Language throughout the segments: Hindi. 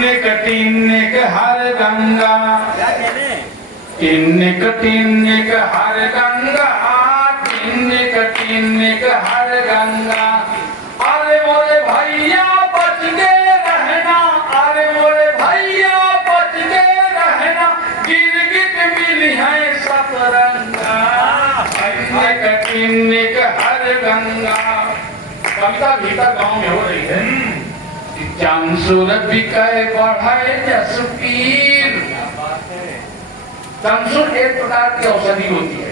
टिन्निक हर गंगा, टिन्निक हर गंगा, टिन्निक हर गंगा। अरे मोरे भैया बच के रहना, अरे मोरे भैया बच के रहना, गिरगिट मिली है सतरंगा। टिन्निक हर गंगा। कविता भीतर गांव में हो रही है। चांसुर बिकय बढ़े जसपीर। चांसुर एक प्रकार की औषधि होती है।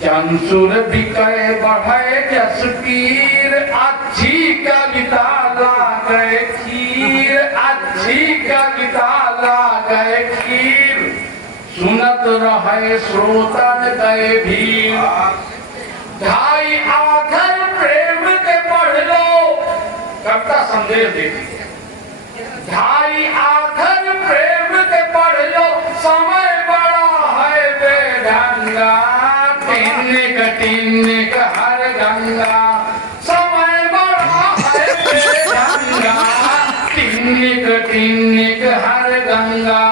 चांसुर बिकय बढ़े जसपीर, अच्छी कविता ला गए खीर, अच्छी कविता ला गए खीर, सुनत रहे श्रोतन गए भीर। ढाई आखर प्रेम के पढ़ लो, कविता संदेश देती है। ढाई आखर प्रेम के पढ़ लो, समय बड़ा है बेढंगा। टिन्निक हर गंगा, समय बड़ा है बेढंगा। टिन्निक हर गंगा।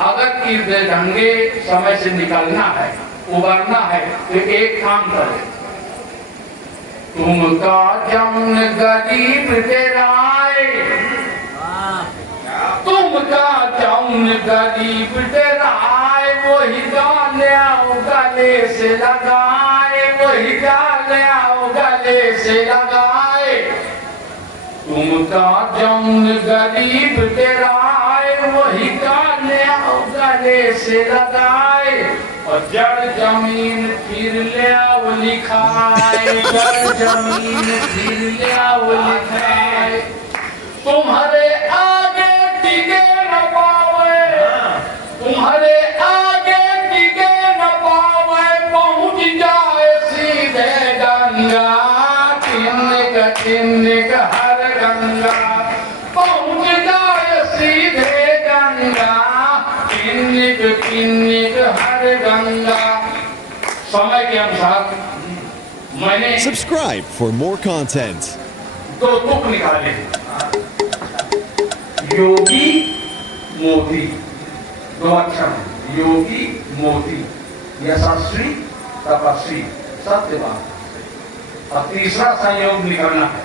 अगर इस ढंगे समय से निकलना है, उबरना है, तो एक काम करें। तुमका जौन गरीब डराए, तुमका जौन गरीब डराए, वही डाले आओ गले से लगाए, वही डाले आओ गले से लगाए। तुमका जौन गरीब डराए, वही डाले आओ गले से लगाए। और जड़ जमीन फिर ले आओ लिखाए, जड़ जमीन फिर ले आओ लिखाए। तुम्हारे आगे टिके न पावे, तुम्हारे आगे टिके न पावे, पहुंच जाए सीधे गंगा। टिन्निक हर गंगा, पहुंच जाए सीधे गंगा। टिन्निक हर गंगा। समय के अनुसार मैंने Subscribe for more content. दो तुक निकाले। योगी मोदी, दो अक्षर, योगी मोदी, यशस्वी तपस्वी सत्यवान। और तीसरा संयोग निकलना है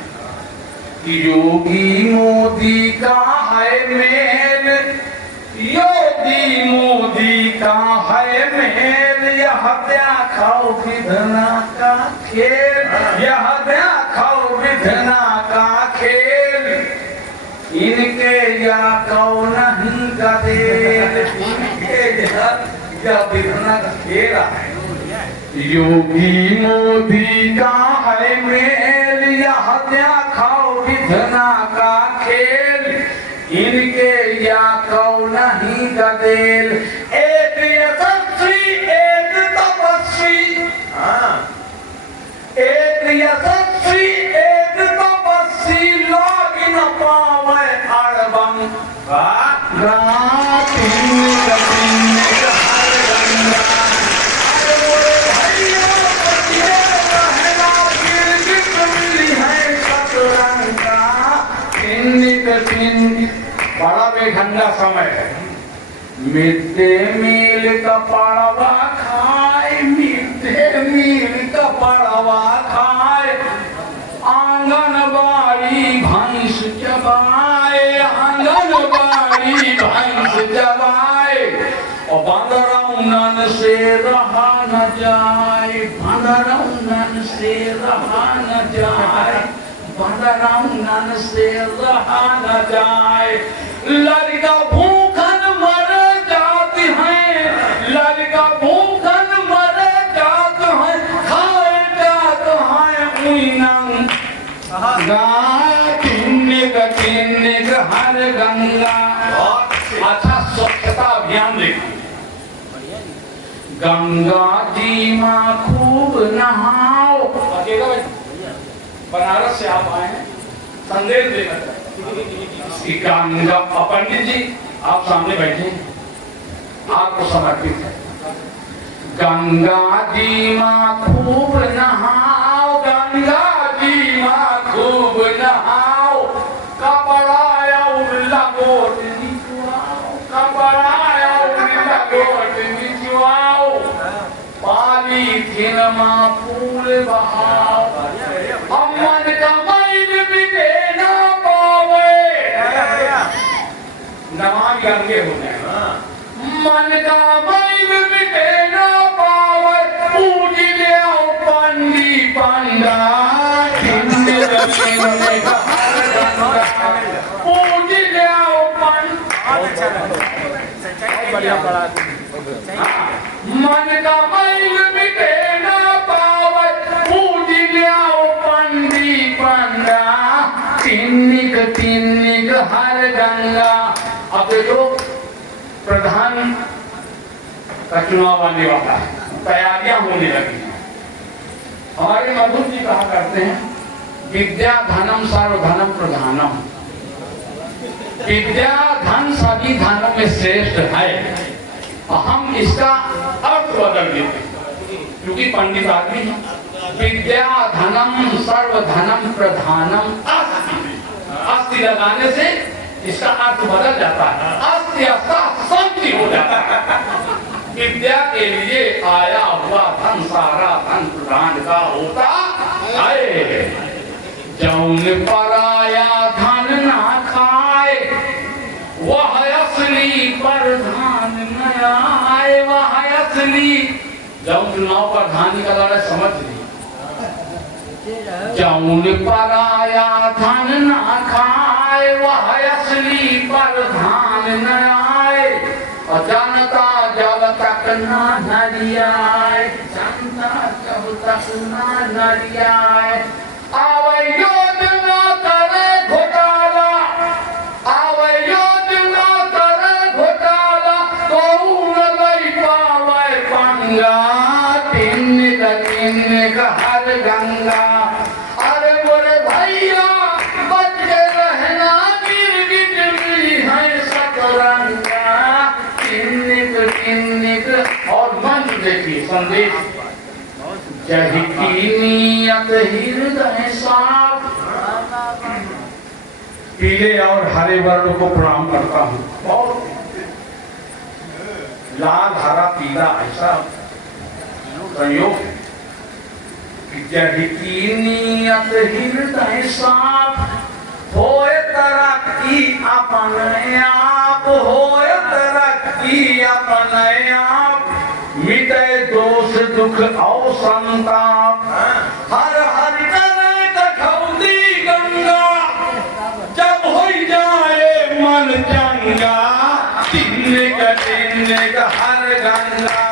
कि योगी मोदी का है मेल, योगी मोदी का है मेल, यह देखो विधना का खेल, यह देखो विधना का खेल। इनके या कौ नहीं गदेल, इनके या विधना का खेल है। योगी मोदी का है मेल, यह देखो विधना का खेल, इनके या कौ नहीं गदेल। एक यशस्वी एक तपस्वी, एक यशस्वी एक तपस्वी, लाग न पावे अड़बम। टिन्निक हर गंगा। बड़ा बेढंगा समय है। मिड डे मील का पड़वा खाए, मिड डे मील का पड़वा खाए, आंगनबाड़ी भैंस चबाए, आंगनबाड़ी भैंस चबाए। और बंदरौनन से रहा न जाए, बंदरौनन से रहा न जाए, बंदरौनन से रहा न जाए। लड़का भूखन मर जाती है, लड़का भूखन मर जात है, खाए जात है उइनंग। टिन्निक हर गंगा। अच्छा, स्वच्छता अभियान देखो। गंगा जी माँ खूब नहाओ। अकेला बनारस से आप आए हैं, संदेश देना चाहते हैं। गंगा, पंडित जी आप सामने बैठे, आपको समर्पित है। गंगा जी माँ खूब नहाओ, गंगा जी माँ खूब नहाओ, कपड़ा और लगोटनी नमा फूल बहाओ मन का मैल मिटे ना पावे नमा गंगे होते हैं मन का मैल मिटे ना पावे पूज लिया पंडी पंडा पूज लिया बढ़िया पढ़ा मन का मैल मिटे ना पावे पूज लिया पंडी पंडा तिन्निक तिन्निक हर गंगा। अब देखो प्रधान का चुनाव आने वाला है, तैयारियां होने लगी हैं। हमारे मधुर जी कहा करते हैं विद्या धनम सर्वधनम प्रधानम। विद्या धन सभी धनों में श्रेष्ठ है। हम इसका अर्थ बदल देते हैं क्योंकि पंडित आदमी है। विद्या धनम सर्वधनम प्रधानम अस्ति। अस्ति लगाने से इसका अर्थ बदल जाता है। अस्ति अस्ता शांति हो जाता है। विद्या के लिए आया हुआ धन सारा धन प्रधान का होता है। जौन पराया धन ना खाए वह असली प्रधान न आए। वह असली जब चुनाव प्रधान का लड़ा समझ ली। जौन पराया धन ना खाए वह असली प्रधान न आए। जनता जब तक ना नरियाए जनता जब तक ना नरियाए आवे योजना करे घोटाला आवे योजना करे घोटाला कौन लई पावे पंगा। तिन्निक तिन्निक हर गंगा। अरे बोले भैया बच के रहना गिरगिट मिली है सतरंगा। तिन्निक तिन्निक और मंच देखिए संदेश जही की नियत हृदय साफ। पीले और हरे वर्ण को प्रणाम करता हूँ। और लाल हरा पीला ऐसा संयोग है। जही की नियत हृदय साफ होए तरक्की अपने आप होए तरक्की अपने आप मिटे दोष दुख और संताप। हर हर करे कठौती गंगा जब हो जाए मन चंगा। तिन्निक तिन्निक हर गंगा।